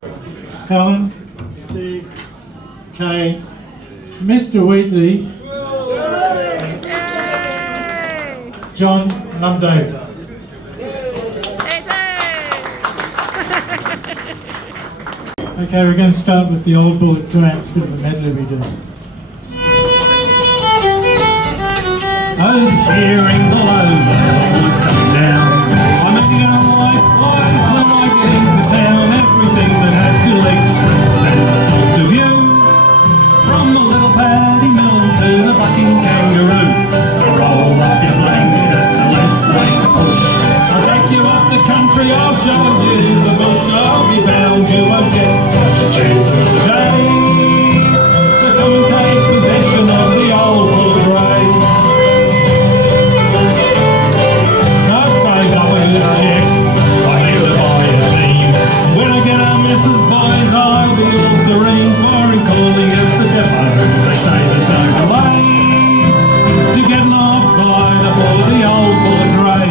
Helen, Steve, Kay, Mr. Wheatley, John, and I'm Dave. Okay, we're going to start with the old bullet trance bit of the medley we do. Oh, this hearing's all over, always come down. I'm making a life wise when I get into town. Everything that has two legs represents a sort of view. From the little paddy mill to the bucking kangaroo. So roll up your blankets and let's make a push. I'll take you up the country, I'll show you the bush. I'll be bound you won't get such a chance another day. So come and take possession of the old bullet race. When I get our missus boys, I'll be all serene. For calling at the depot, they say there's no delay to get an offside aboard the old bullet grey.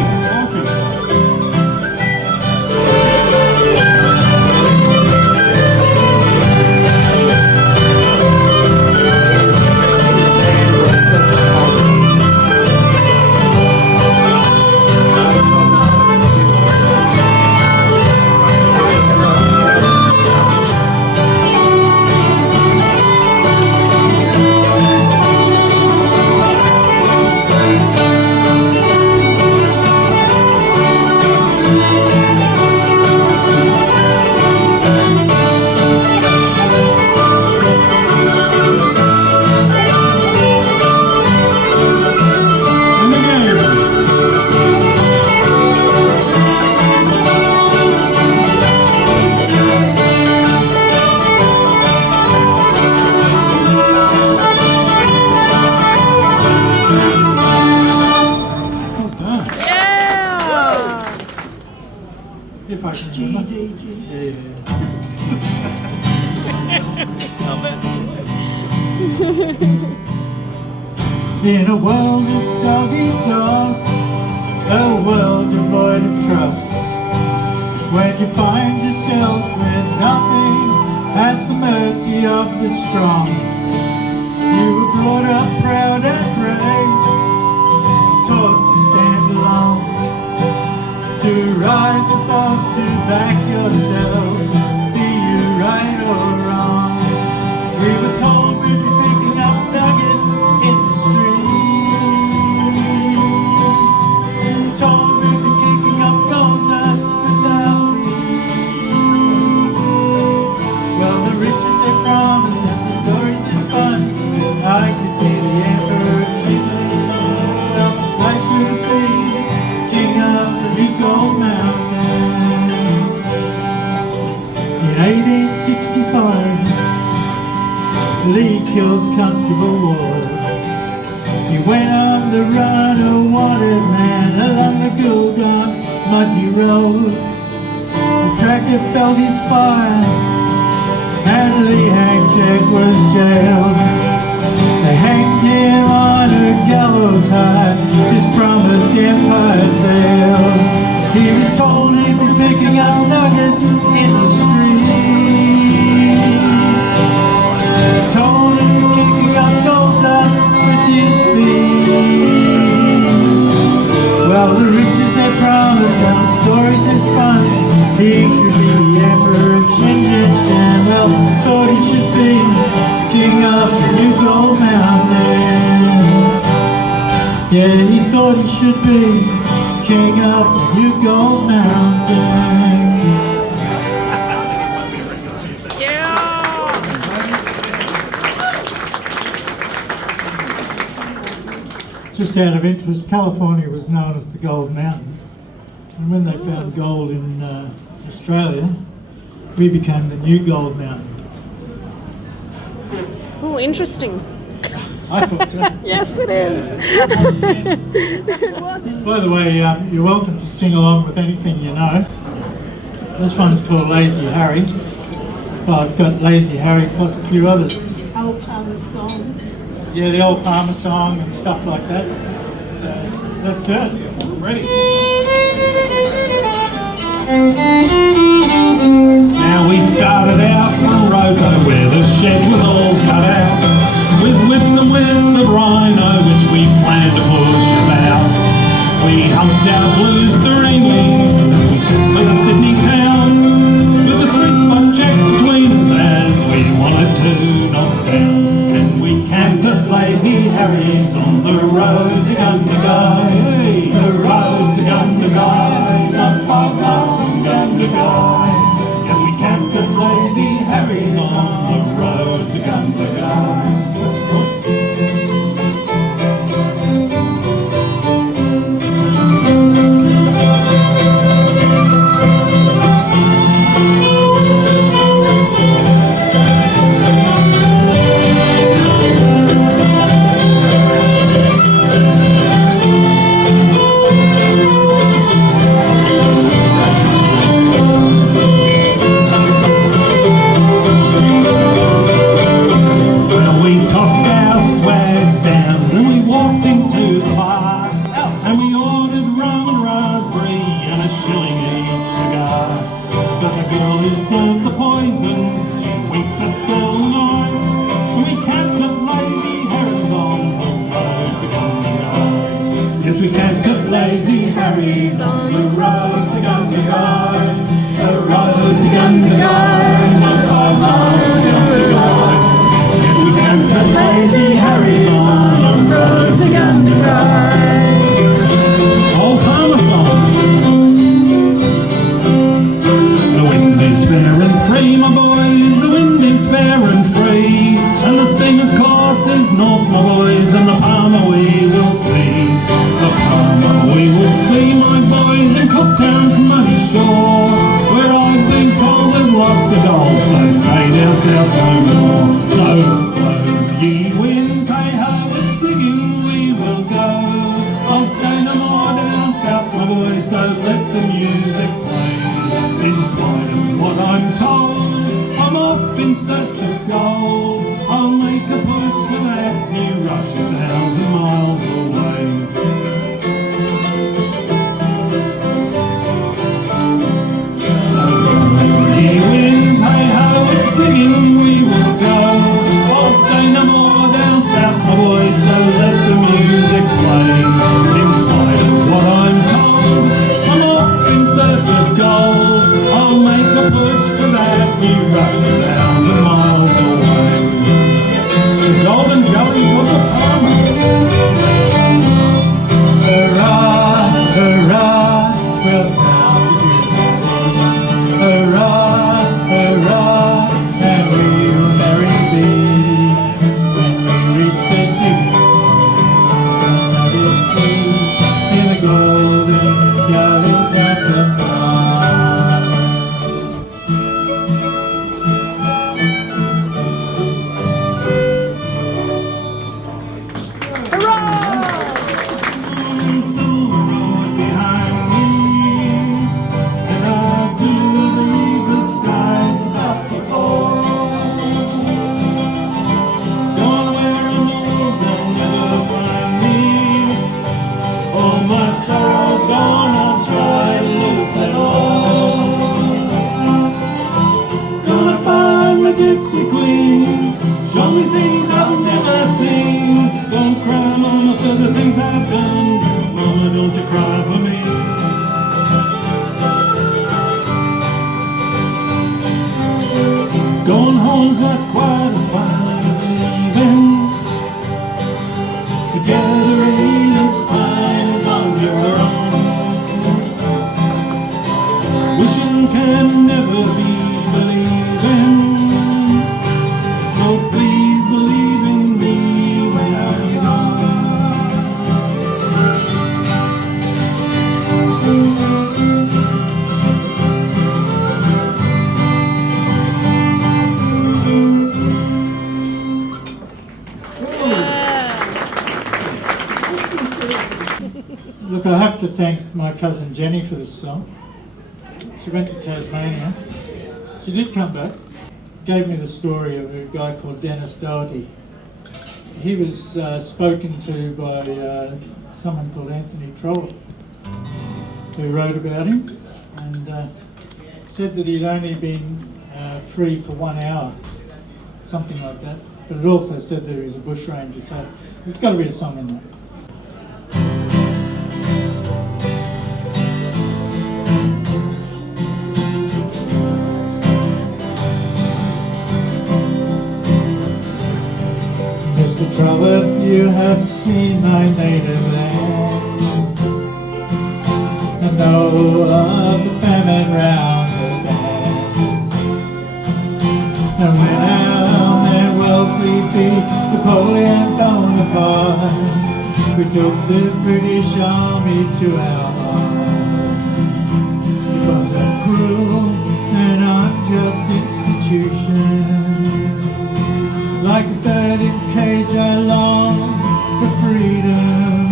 If I can remember. In a world of dog-eat-dog, a world devoid of trust, when you find yourself with nothing at the mercy of the strong, you were brought up proud and brave, taught to stand alone, to rise above, to back yourself, be you right or wrong. We were told we'd be picking up nuggets in the street, told we'd be kicking up gold dust without feet. Well, the riches they promised and the stories they spun, I could be the emperor of Wheatley. I should be king of the new gold mountain. In 1865, Lee killed Constable Ward. He went on the run, a wanted man, along the Gilgon muddy road. The tracker felt his fire, and Lee Hangcheck was jailed. They hanged him on a gallows high, his promised empire failed. He was told he'd be picking up nuggets in the streets, told he'd be kicking up gold dust with his feet. Well, the riches they promised and the stories they spun, he should be the emperor of Shenzhen. Well, thought he should be king of the new gold mountain. Yeah, he thought he should be king of the new gold mountain. Just out of interest, California was known as the Gold Mountain, and when they found gold in Australia, we became the new Gold Mountain. Oh, interesting. I thought so. Yes, it is. By the way, you're welcome to sing along with anything you know. This one's called Lazy Harry. Well, it's got Lazy Harry plus a few others. Old Palmer song. Yeah, the old Palmer song and stuff like that. So, let's do it. Ready? Now we start started out from Roto where the shed was all cut out, with whips and whips of rhino which we planned to push about. We humped our blues serenely as we sit for the Sydney town, with a three-spot jack between us as we wanted to knock down. And we camped at Lazy Harry's on the road to Gundagai. Hey, the road to Gundagai, not far from Gundagai. Yes, we camped at Lazy Harry's on the road to Gundagai. Look, I have to thank my cousin Jenny for this song. She went to Tasmania. She did come back. Gave me the story of a guy called Dennis Doherty. He was spoken to by someone called Anthony Trollope, who wrote about him and said that he'd only been free for 1 hour, something like that. But it also said that he's a bushranger, so there's got to be a song in there. Mr. Trollope, you have seen my native land, and know of the famine round the bend. And when our man Wheatley beat Napoleon Bonaparte, we took the British Army to our hearts. It was a cruel and unjust institution. Like a bird in cage, I long for freedom,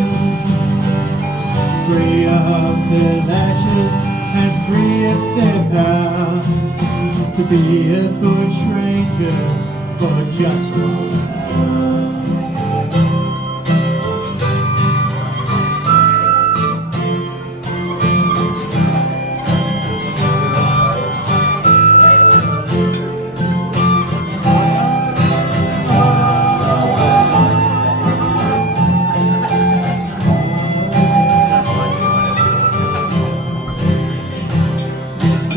free of their lashes and free of their power, to be a bush ranger for just 1 hour.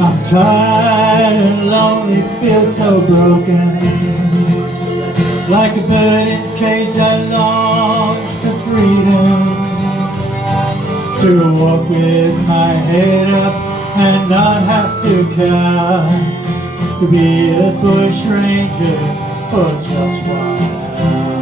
I'm tired and lonely, feel so broken. Like a bird in a cage, I long for freedom, to walk with my head up and not have to cower, to be a bush ranger for just 1 hour.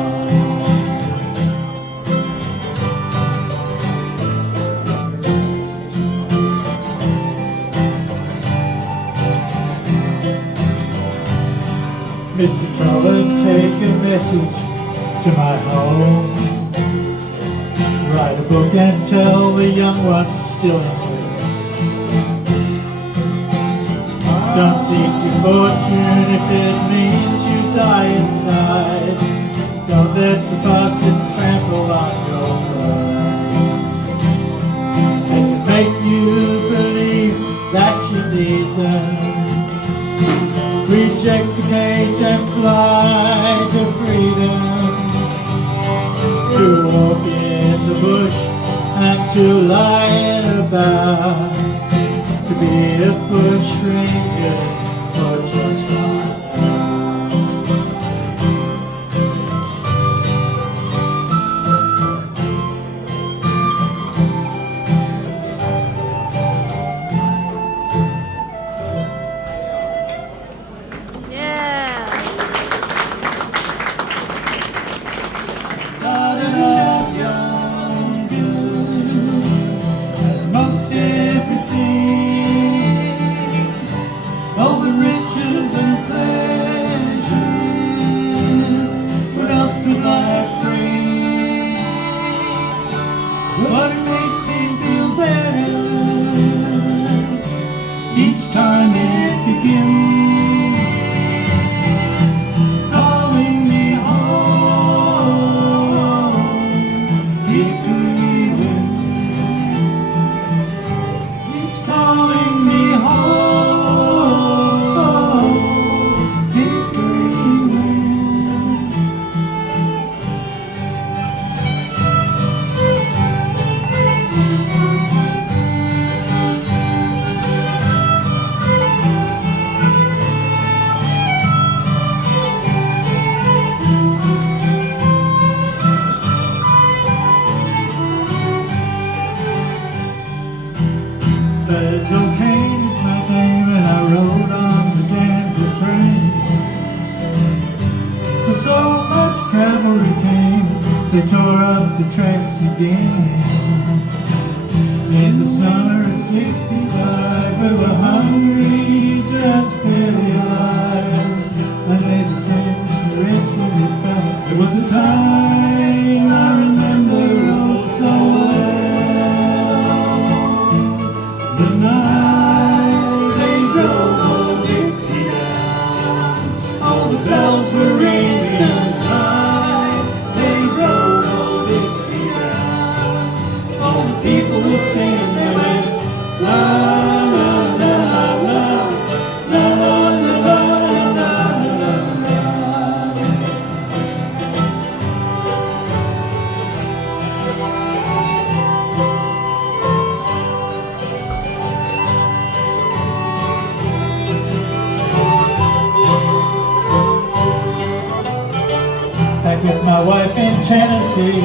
Mr. Trollope, take a message to my home. Write a book and tell the young ones still in me. Don't seek your fortune if it means you die inside. Don't let the bastards trample on your pride. They can make you believe that you need them. Reject the cage and fly to freedom, to walk in the bush and to lie in a bough, to be a bush ranger for just 1 hour. But it makes me feel better each time it begins, calling me home, hickory wind, keeps calling me home, hickory wind. Joe Kane is my name, and I rode on the Danville train. So much cavalry came, they tore up the tracks again. In the summer of '65, we were hungry, just barely alive. I laid the Thames to Richmond, it fell. It was a time I remember oh so well. The night they drove old Dixie down, all the bells were ringing. The night they drove old Dixie down, all the people were singing. They went la la la la la la la. my wife in Tennessee.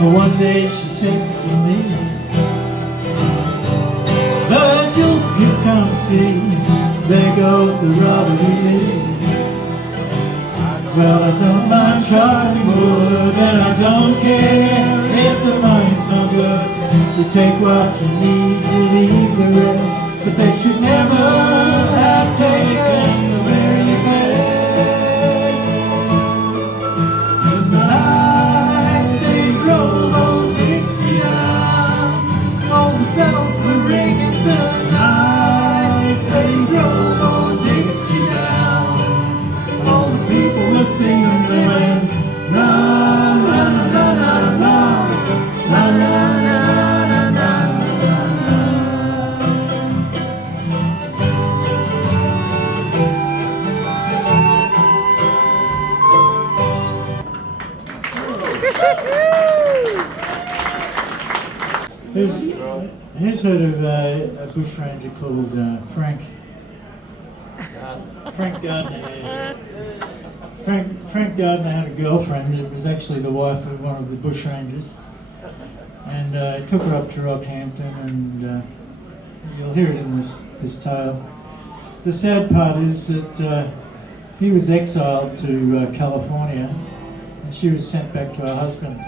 But one day she said to me, Virgil, you come see, there goes the rubber we. Well, I don't mind chopping wood, and I don't care if the money's no good. You take what you need, you leave the rest, but they should never have taken the very best. In the night they drove old Dixie down, all the bells were ringing the night they drove old Dixie down, all the people were singing the land. Na na na na na na na na na na na. Who's heard of a bushranger called Frank? Frank Gardner. Yeah. Frank Gardner had a girlfriend. It was actually the wife of one of the bushrangers, and he took her up to Rockhampton, and you'll hear it in this tale. The sad part is that he was exiled to California, and she was sent back to her husband.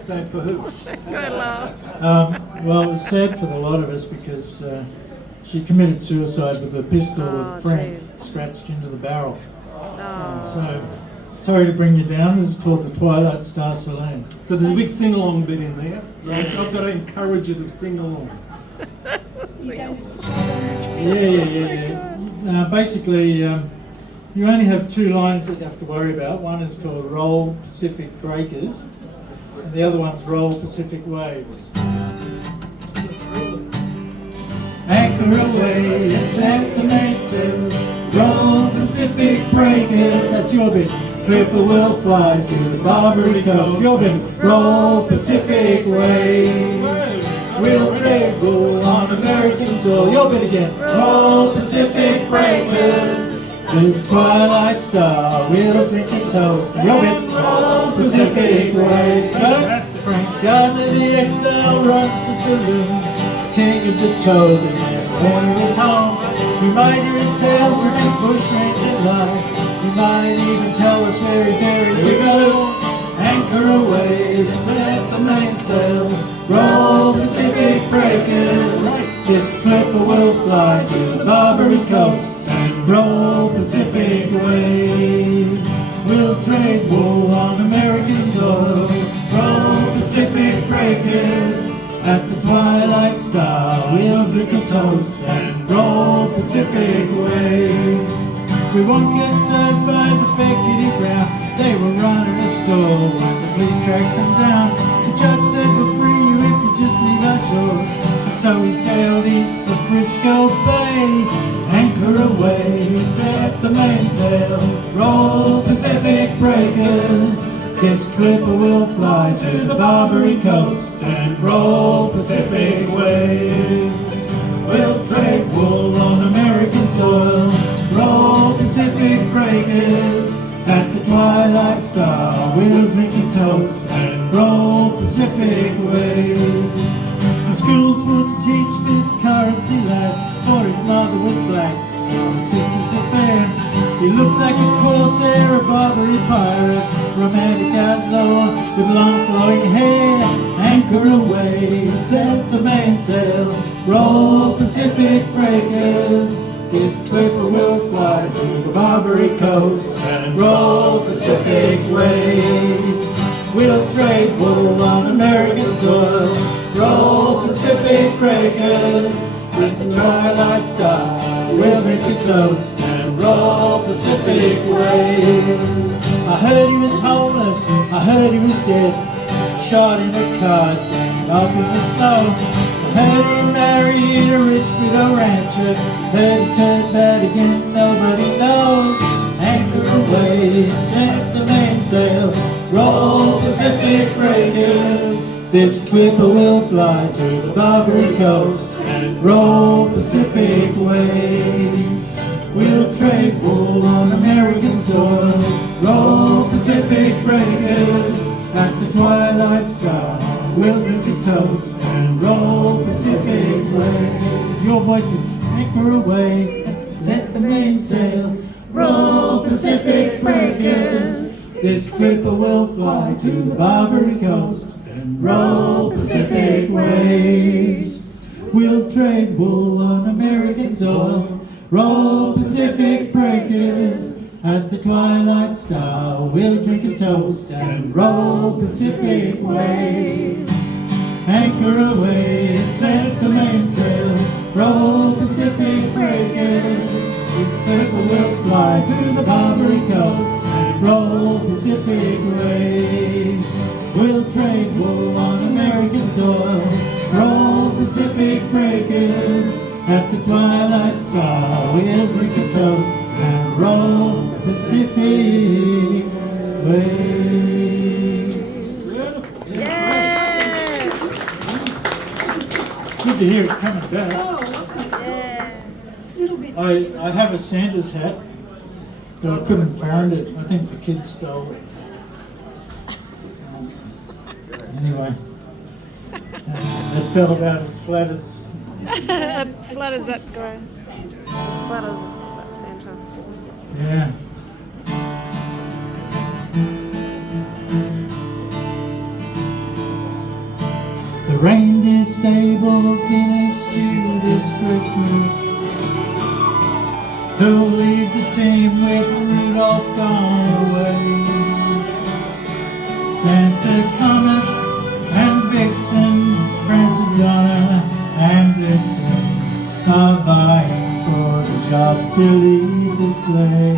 Sad for who? Good laugh. Well, it was sad for a lot of us because she committed suicide with a pistol with Frank scratched into the barrel. So, sorry to bring you down. This is called the Twilight Star Saloon. So there's a big sing-along bit in there. So I've got to encourage you to sing along. Yeah. Basically, you only have two lines that you have to worry about. One is called Roll Pacific Breakers, and the other one's Roll Pacific Waves. Anchor away and set the mainsails, roll Pacific breakers. That's your bit. Clipper will fly to the Barbary coast. Your bit. Roll Pacific waves. We'll trade wool on American soil. Your bit again. Roll Pacific breakers. The Twilight Star will drink a toast. Your bit. Roll Pacific waves. Frank Gardner, the exile, runs the saloon. King of the toad that never entered his home. We might hear his tales of his bushranging life. He might even tell us where he buried the gold. Anchor away, set the mainsails, roll Pacific breakers. This clipper will fly to the Barbary coast and roll Pacific waves. We'll trade wool on American soil, roll Pacific breakers. At the Twilight Star, we'll drink a toast and roll Pacific waves. We won't get served by the fakety brown. They were running a store when the police tracked them down. The judge said we'll free you if you just leave our shores. And so we sailed east for Frisco Bay. Anchor away, set the mainsail, roll Pacific breakers. This clipper will fly to the Barbary coast and roll Pacific waves. We'll trade wool on American soil, roll Pacific breakers. At the Twilight Star, we'll drink a toast and roll Pacific waves. The schools wouldn't teach this currency lad, for his mother was black, all his sisters were fair. He looks like a corsair, a Barbary pirate, romantic outlaw with long flowing hair. Anchor away, set the mainsail, roll Pacific breakers. This clipper will fly to the Barbary coast and roll Pacific waves. We'll trade wool on American soil, roll Pacific breakers. With the Twilight Star, we'll drink a toast and roll Pacific waves. I heard he was homeless, I heard he was dead, shot in a card game up in the snow. I heard he married a rich widow rancher, heard he turned bad again, nobody knows. Anchor away, set the mainsail, roll Pacific breakers. This clipper will fly to the Barbary coast and roll Pacific waves. We'll trade wool on American soil. Roll Pacific breakers at the twilight star. We'll drink a toast and roll Pacific waves. Your voices anchor away, set the mainsail. Roll Pacific breakers. This clipper will fly to the Barbary coast and roll Pacific waves. We'll trade wool on American soil. Roll Pacific breakers at the twilight star. We'll drink a toast and roll Pacific waves. Anchor away and set the mainsail. Roll Pacific breakers. This clipper will fly to the Barbary coast and roll Pacific waves. We'll trade wool on American soil. Roll Pacific breakers at the twilight star. We'll drink a toast and roll Pacific waves. Yes! Good to hear it coming back. Yeah. I have a Santa's hat, but I couldn't find it. I think the kids stole it. Anyway, that fell about as flat as. Flat as that guy. As flat as that Santa. Yeah. The reindeer stables in a stew this Christmas. Who'll lead the team with Rudolph gone away? Dancer Comet and Vixen, Prancer Donna and Blitzen are vying for the job to lead the sleigh.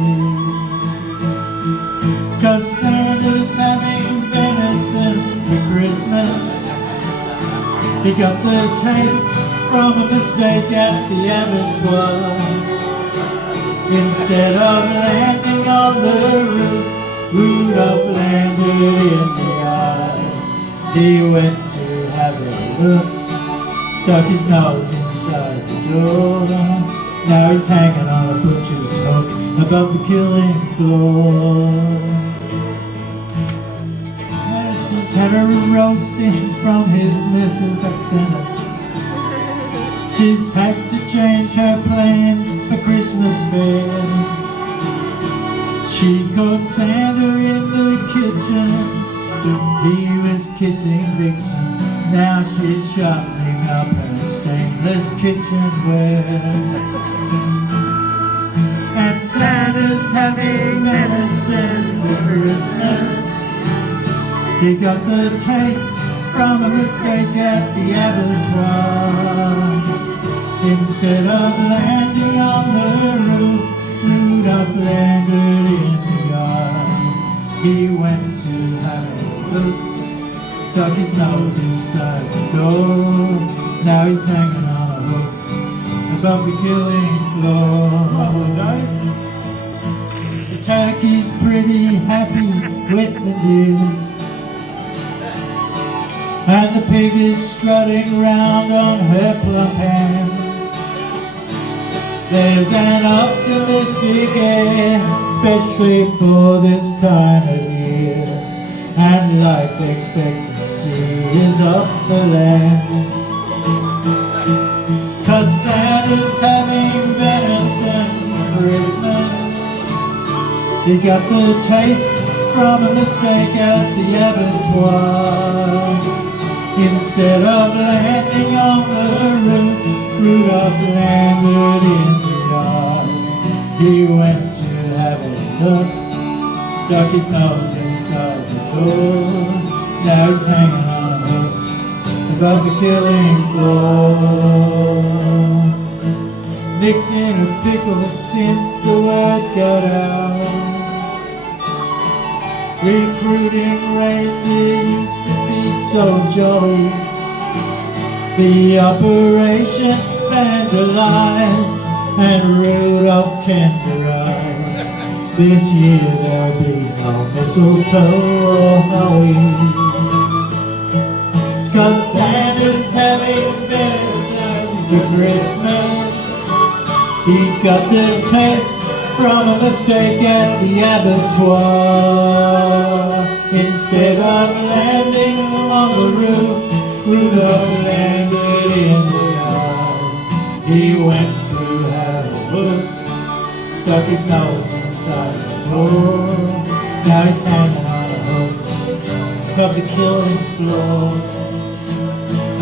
'Cause Santa's having venison for Christmas. He got the taste from a mistake at the abattoir. Instead of landing on the roof, Rudolph landed in the yard. He went to have a look, stuck his nose inside the door. Now he's hanging on a butcher's hook above the killing floor. Harrison's had a roasting from his missus at Senate. She's had to change her plans for Christmas fare. She caught Santa in the kitchen. He was kissing Vixen. Now she's sharpening up her stainless kitchenware. And Santa's having venison for Christmas. He got the taste from a mistake at the abattoir. Instead of landing on the roof, Rudolph landed in the yard. He went to have a look, stuck his nose inside the door. Now he's hanging on a hook above the killing floor. The turkey's pretty happy with the news, and the pig is strutting round on her plump hands. There's an optimistic air, especially for this time of year, and life expectancy is up the lands. 'Cause Santa's having venison for Christmas. He got the taste from a mistake at the abattoir. Instead of landing on the roof, Rudolph landed in the yard. He went to have a look, stuck his nose inside the door. Now he's hanging on a hook above the killing floor. Nick's in a pickle since the word got out. Recruiting reindeer used to be so jolly. The operation vandalized and Rudolph tenderized. This year there'll be no mistletoe or holly. 'Cause Santa's having venison for Christmas. He got the taste from a mistake at the abattoir. Instead of landing on the roof, Rudolph landed in the yard. He went to have a look, stuck his nose inside the door. Now he's hanging on a hook above the killing floor,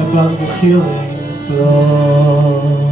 above the killing floor.